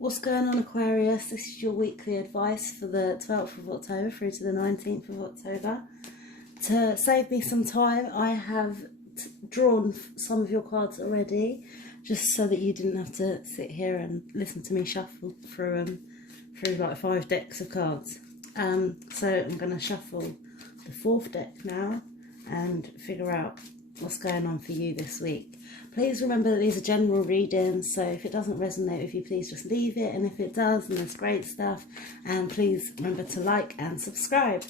What's going on, Aquarius? This is your weekly advice for the 12th of October through to the 19th of October. To save me some time, I have drawn some of your cards already, just so that you didn't have to sit here and listen to me shuffle through like 5 decks of cards. So I'm going to shuffle the 4th deck now and figure out what's going on for you this week. Please remember that these are general readings, so if it doesn't resonate with you, please just leave it, and if it does, then that's great stuff. And please remember to like and subscribe.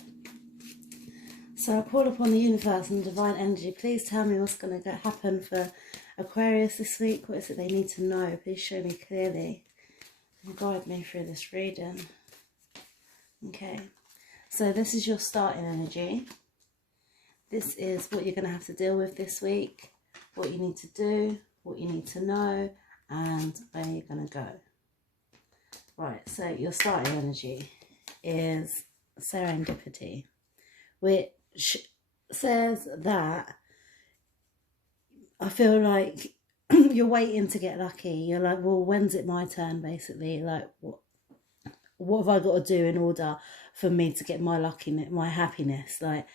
So I call upon the universe and divine energy. Please tell me what's going to happen for Aquarius this week. What is it they need to know? Please show me clearly and guide me through this reading. Okay, so this is your starting energy. This is what you're going to have to deal with this week, what you need to do, what you need to know, and where you're going to go. Right, so your starting energy is serendipity, which says that I feel like you're waiting to get lucky. You're like, well, when's it my turn, basically? Like, what have I got to do in order for me to get my my happiness? Like,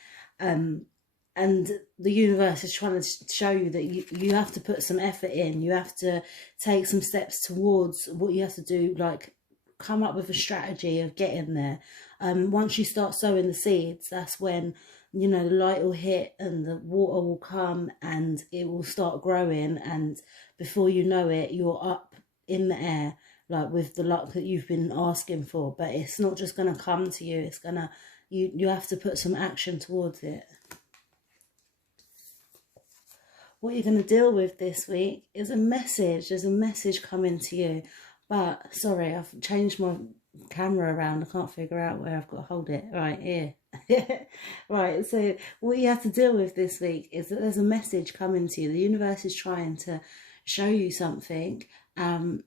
and the universe is trying to show you that you have to put some effort in. You have to take some steps towards what you have to do, like come up with a strategy of getting there. Once you start sowing the seeds, that's when, you know, the light will hit and the water will come and it will start growing. And before you know it, you're up in the air, like with the luck that you've been asking for. But it's not just going to come to you. It's going to, you have to put some action towards it. What you're going to deal with this week is a message. There's a message coming to you. But, sorry, I've changed my camera around. I can't figure out where I've got to hold it. Right, here. Right, so what you have to deal with this week is that there's a message coming to you. The universe is trying to show you something and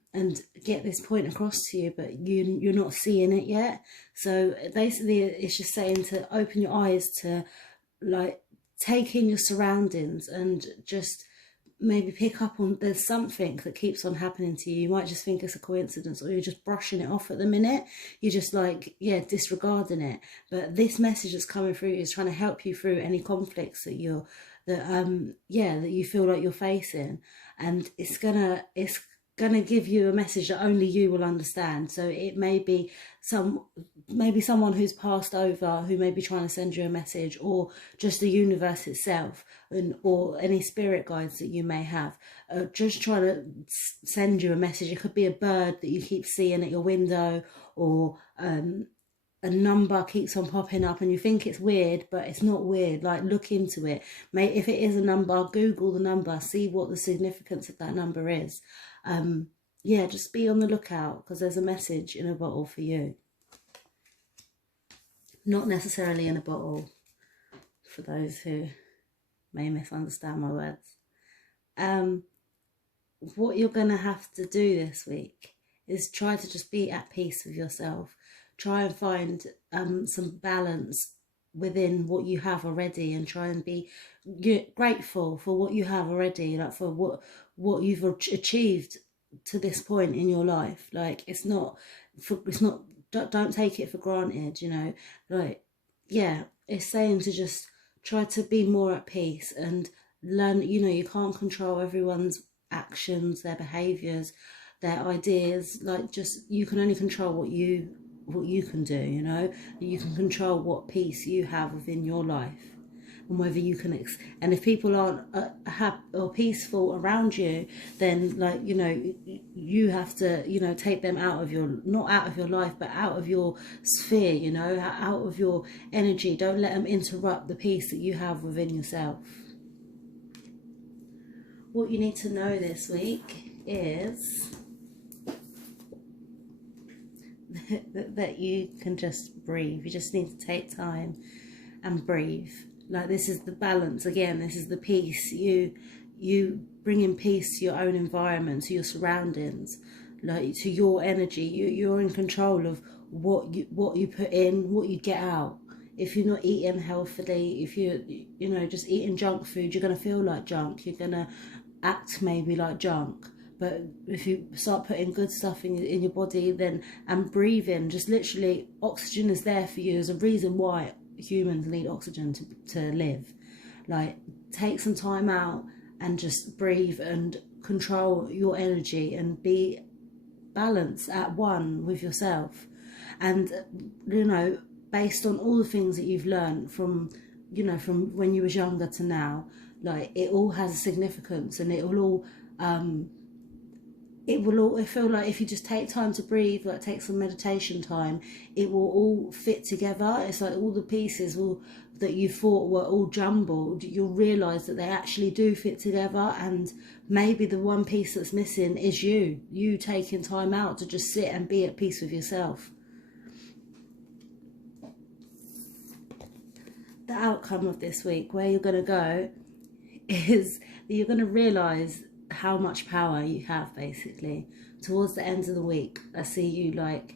get this point across to you, but you're not seeing it yet. So, basically, it's just saying to open your eyes to, like, take in your surroundings and just maybe pick up on there's something that keeps on happening to you. You might just think it's a coincidence, or you're just brushing it off at the minute. You're just like, yeah, disregarding it. But this message that's coming through is trying to help you through any conflicts that that you feel like you're facing, and it's gonna give you a message that only you will understand. So it may be someone who's passed over who may be trying to send you a message, or just the universe itself, or any spirit guides that you may have, just trying to send you a message. It could be a bird that you keep seeing at your window, or a number keeps on popping up and you think it's weird, but it's not weird. Like, look into it. If it is a number, Google the number, see what the significance of that number is. Yeah, just be on the lookout, because there's a message in a bottle for you. Not necessarily in a bottle, for those who may misunderstand my words. What you're going to have to do this week is try to just be at peace with yourself. Try and find some balance within what you have already, and try and be grateful for what you have already, like for what you've achieved to this point in your life. Like, don't take it for granted, you know. Like, yeah, it's saying to just try to be more at peace and learn, you know, you can't control everyone's actions, their behaviors, their ideas. Like, just, you can only control what you can do, you know. You can control what peace you have within your life, and whether you can and if people aren't happy or peaceful around you, then, like, you know, you have to, you know, take them out of your, not out of your life, but out of your sphere, you know, out of your energy. Don't let them interrupt the peace that you have within yourself. What you need to know this week is that you can just breathe. You just need to take time and breathe. Like, this is the balance again. This is the peace. You bring in peace to your own environment, to your surroundings, like to your energy. You're in control of what you put in, what you get out. If you're not eating healthily, if you know, just eating junk food, you're gonna feel like junk. You're gonna act maybe like junk. but if you start putting good stuff in your body, then, and breathing, just literally, oxygen is there for you. There's a reason why humans need oxygen to live. Like, take some time out and just breathe and control your energy and be balanced at one with yourself. And, you know, based on all the things that you've learned from, you know, from when you was younger to now, like, it all has a significance, and it will all I feel like if you just take time to breathe, like take some meditation time, it will all fit together. It's like all the pieces that you thought were all jumbled, you'll realise that they actually do fit together, and maybe the one piece that's missing is you taking time out to just sit and be at peace with yourself. The outcome of this week, where you're going to go, is that you're going to realise how much power you have, basically. Towards the end of the week, I see you, like,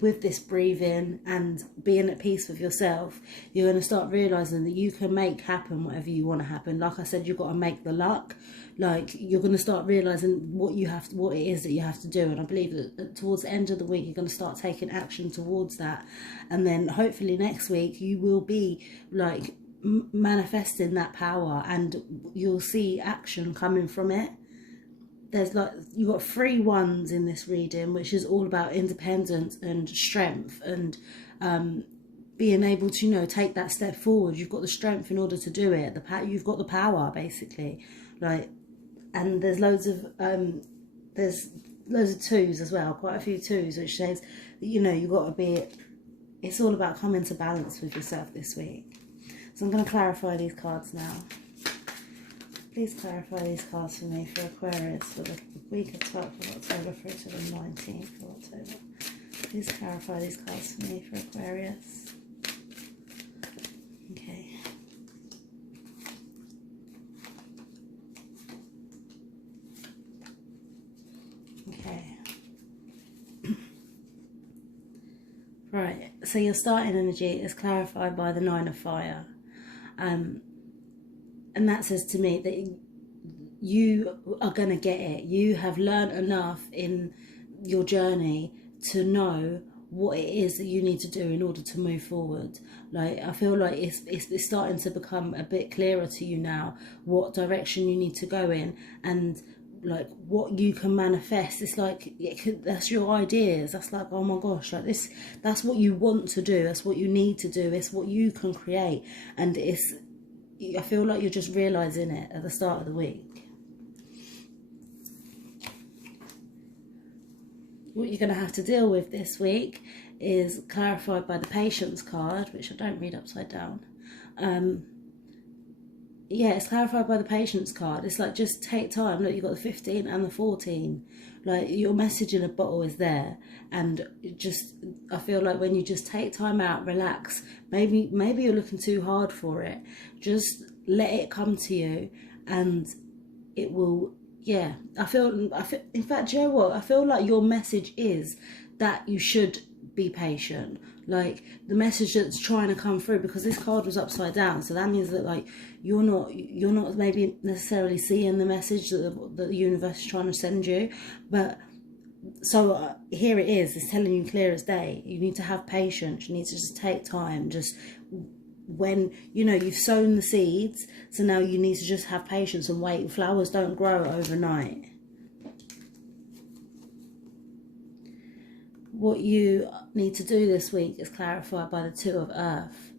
with this breathing and being at peace with yourself, you're going to start realising that you can make happen whatever you want to happen. Like I said, you've got to make the luck. Like, you're going to start realising what it is that you have to do, and I believe that towards the end of the week you're going to start taking action towards that, and then hopefully next week you will be, like, manifesting that power, and you'll see action coming from it. There's, like, you've got 3 ones in this reading, which is all about independence and strength, and being able to, you know, take that step forward. You've got the strength in order to do it. You've got the power, basically. Like, and there's loads of 2s as well, quite a few 2s, which says that, you know, you've got to be. It's all about coming to balance with yourself this week. So I'm going to clarify these cards now. Please clarify these cards for me for Aquarius for the week of 12th of October through to the 19th of October. Please clarify these cards for me for Aquarius. Okay. Okay. Right, so your starting energy is clarified by the 9 of Fire. And that says to me that you are going to get it. You have learned enough in your journey to know what it is that you need to do in order to move forward. Like, I feel like it's starting to become a bit clearer to you now what direction you need to go in, and like what you can manifest. It's like that's your ideas. That's like, oh my gosh, like this. That's what you want to do. That's what you need to do. It's what you can create, and I feel like you're just realising it at the start of the week. What you're going to have to deal with this week is clarified by the Patience card, which I don't read upside down. Yeah, it's clarified by the Patience card. It's like, just take time. Look, you've got the 15 and the 14. Like, your message in a bottle is there. And just, I feel like when you just take time out, relax. Maybe you're looking too hard for it. Just let it come to you, and it will. Yeah, I feel. In fact, do you know what? I feel like your message is that you should be patient. Like, the message that's trying to come through, because this card was upside down, so that means that, like, you're not maybe necessarily seeing the message that the universe is trying to send you. But so here it is. It's telling you clear as day. You need to have patience. You need to just take time. Just when, you know, you've sown the seeds, so now you need to just have patience and wait. Flowers don't grow overnight. What you need to do this week is clarified by the 2 of Earth.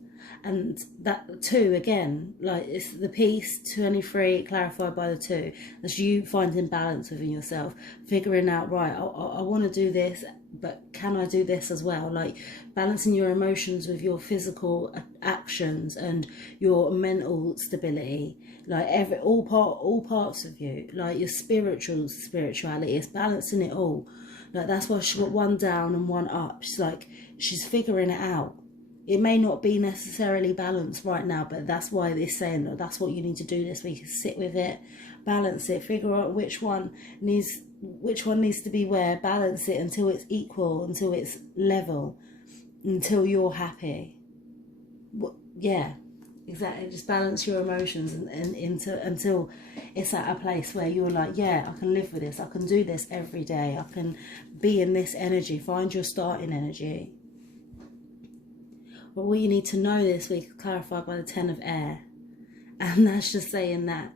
And that 2, again, like, it's the peace, 23, clarified by the 2. That's you finding balance within yourself, figuring out, right, I want to do this, but can I do this as well? Like, balancing your emotions with your physical actions and your mental stability. Like, all parts of you, like your spirituality, it's balancing it all. Like, that's why she's got 1 down and 1 up. She's like, she's figuring it out. It may not be necessarily balanced right now, but that's why it's saying that that's what you need to do this week, is sit with it, balance it, figure out which one needs to be where, balance it until it's equal, until it's level, until you're happy. Yeah, Exactly, just balance your emotions and into until it's at a place where you're like, yeah, I can live with this, I can do this every day, I can be in this energy, find your starting energy. But what you need to know this week is clarified by the 10 of air. And that's just saying that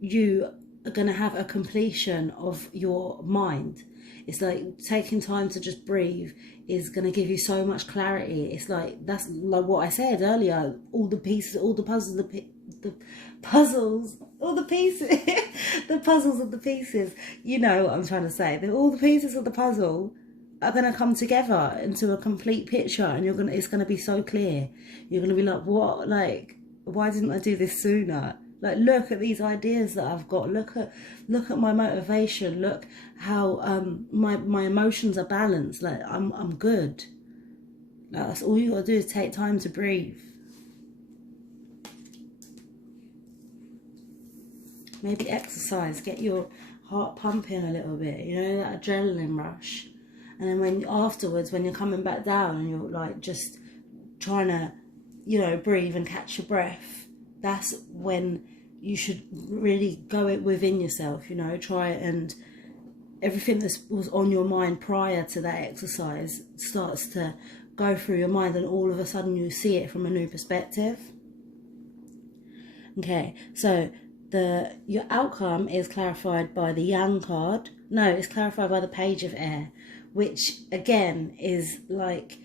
you are going to have a completion of your mind. It's like taking time to just breathe is going to give you so much clarity. It's like, that's like what I said earlier, all the pieces, all the puzzles, the puzzles, all the pieces, the puzzles of the pieces, you know what I'm trying to say. All the pieces of the puzzle are going to come together into a complete picture, and it's going to be so clear. You're going to be like, what, like, why didn't I do this sooner? Like, look at these ideas that I've got. Look at my motivation. Look how my emotions are balanced. Like, I'm good. Like, that's all you got to do is take time to breathe. Maybe exercise. Get your heart pumping a little bit. You know, that adrenaline rush. And then when afterwards, when you're coming back down and you're like just trying to, you know, breathe and catch your breath, that's when you should really go it within yourself, you know, try it, and everything that was on your mind prior to that exercise starts to go through your mind, and all of a sudden you see it from a new perspective. Okay, so your outcome is clarified by the Yang card. No, it's clarified by the Page of Air, which again is like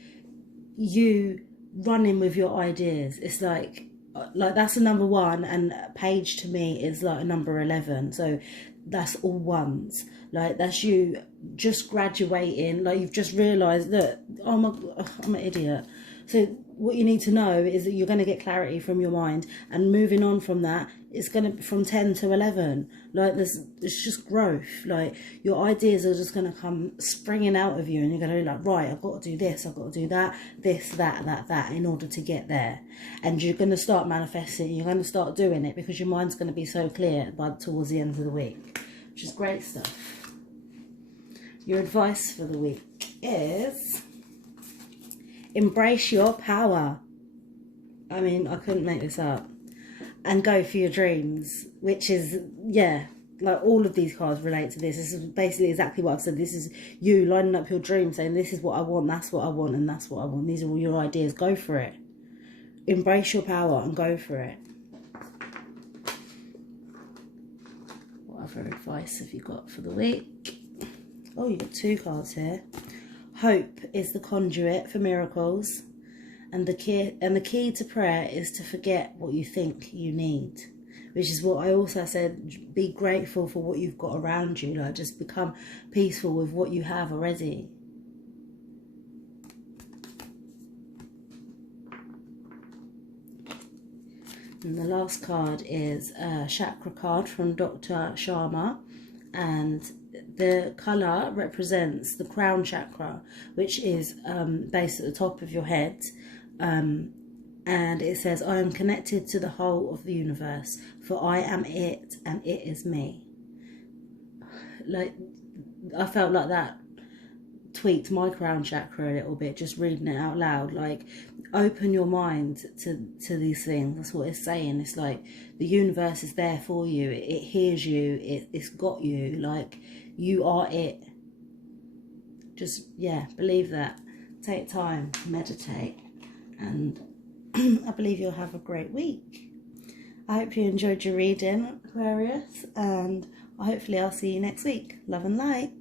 you running with your ideas. It's like that's a number 1, and Page to me is like a number 11. So that's all ones. Like, that's you just graduating. Like, you've just realised that, I'm an idiot. So what you need to know is that you're going to get clarity from your mind, and moving on from that, it's going to be from 10 to 11. Like, it's just growth. Like, your ideas are just going to come springing out of you, and you're going to be like, right, I've got to do this, I've got to do that, this, that, in order to get there. And you're going to start manifesting, you're going to start doing it, because your mind's going to be so clear towards the end of the week, which is great stuff. Your advice for the week is embrace your power. I mean, I couldn't make this up. And go for your dreams, which is, yeah, like all of these cards relate to this. This is basically exactly what I've said. This is you lining up your dreams, saying this is what I want, that's what I want, and that's what I want. These are all your ideas. Go for it. Embrace your power and go for it. What other advice have you got for the week? Oh, you've got 2 cards here. Hope is the conduit for miracles. And the key to prayer is to forget what you think you need, which is what I also said. Be grateful for what you've got around you. Like, just become peaceful with what you have already. And the last card is a Chakra card from Dr. Sharma, and the colour represents the crown chakra, which is based at the top of your head. And it says, I am connected to the whole of the universe, for I am it and it is me. Like, I felt like that tweaked my crown chakra a little bit, just reading it out loud. Like, open your mind to these things. That's what it's saying. It's like the universe is there for you. It hears you. It's got you. Like, you are it. Just, yeah, believe that. Take time, meditate. And I believe you'll have a great week. I hope you enjoyed your reading, Aquarius, and hopefully I'll see you next week. Love and light.